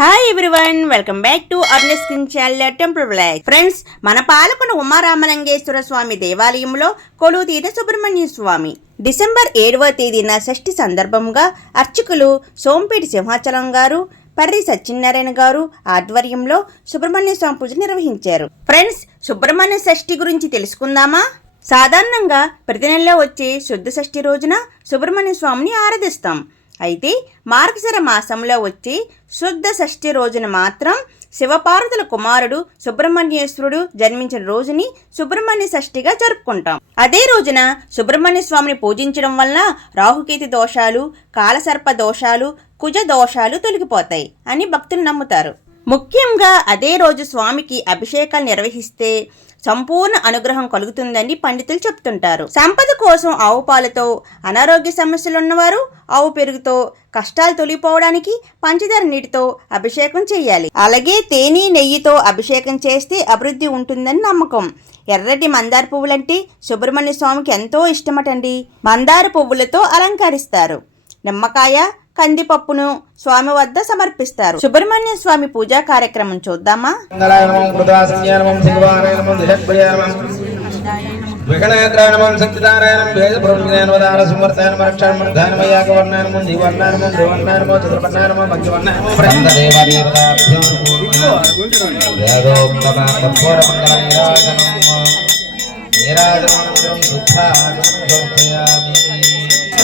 Hi everyone, welcome back to Arne's kitchen channel temple blog. Friends, మన పాలకొండ ఉమారామలింగేశ్వర స్వామి దేవాలయంలో కొలువుతీరిన సుబ్రహ్మణ్య స్వామి December 7వ తేదీన షష్ఠి సందర్భంగా అర్చకులు సోంపేటి సింహాచలం గారు, పర్రి సత్యనారాయణ గారు ఆధ్వర్యంలో సుబ్రహ్మణ్య స్వామి పూజ నిర్వహించారు. ఫ్రెండ్స్, సుబ్రహ్మణ్య షష్ఠి గురించి తెలుసుకుందామా? సాధారణంగా ప్రతి నెలలో వచ్చే శుద్ధ షష్ఠి రోజున సుబ్రహ్మణ్య స్వామిని ఆరాధిస్తాం. అయితే మార్గశిర మాసంలో వచ్చే శుద్ధ షష్ఠి రోజున మాత్రం శివపార్వతుల కుమారుడు సుబ్రహ్మణ్యేశ్వరుడు జన్మించిన రోజుని సుబ్రహ్మణ్య షష్ఠిగా జరుపుకుంటాం. అదే రోజున సుబ్రహ్మణ్య స్వామిని పూజించడం వల్ల రాహుకేతు దోషాలు, కాలసర్ప దోషాలు, కుజ దోషాలు తొలగిపోతాయి అని భక్తులు నమ్ముతారు. ముఖ్యంగా అదే రోజు స్వామికి అభిషేకాలు నిర్వహిస్తే సంపూర్ణ అనుగ్రహం కలుగుతుందని పండితులు చెప్తుంటారు. సంపద కోసం ఆవు పాలతో, అనారోగ్య సమస్యలున్నవారు ఆవు పెరుగుతో, కష్టాలు తొలగిపోవడానికి పంచదార నీటితో అభిషేకం చేయాలి. అలాగే తేనె నెయ్యితో అభిషేకం చేస్తే అభివృద్ధి ఉంటుందని నమ్మకం. ఎర్రటి మందార పువ్వులంటే సుబ్రహ్మణ్య స్వామికి ఎంతో ఇష్టమటండి. మందార పువ్వులతో అలంకరిస్తారు. నిమ్మకాయ, కందిపప్పును స్వామి వద్ద సమర్పిస్తారు. సుబ్రహ్మణ్య స్వామి పూజా కార్యక్రమం చూద్దామా?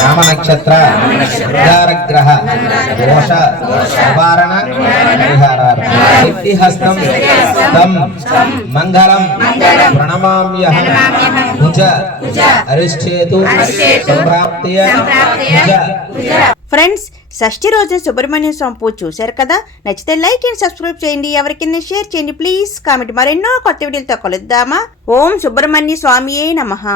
రామ నక్షత్ర గ్రహ దోష నివారణ పరిహారం మంగళం ప్రణమామ్యహం భుజ అరిష్టేతు సంప్రాప్తియ భుజ. ఫ్రెండ్స్, షష్ఠి రోజున సుబ్రహ్మణ్య స్వామి పూజ చూశారు కదా? నచ్చితే లైక్ అండ్ సబ్స్క్రైబ్ చేయండి. ఎవరికైనా షేర్ చేయండి ప్లీజ్. కామెంట్. మరెన్నో కొత్త వీడియోలతో కలుద్దామా? ఓం సుబ్రహ్మణ్య స్వామియే నమః.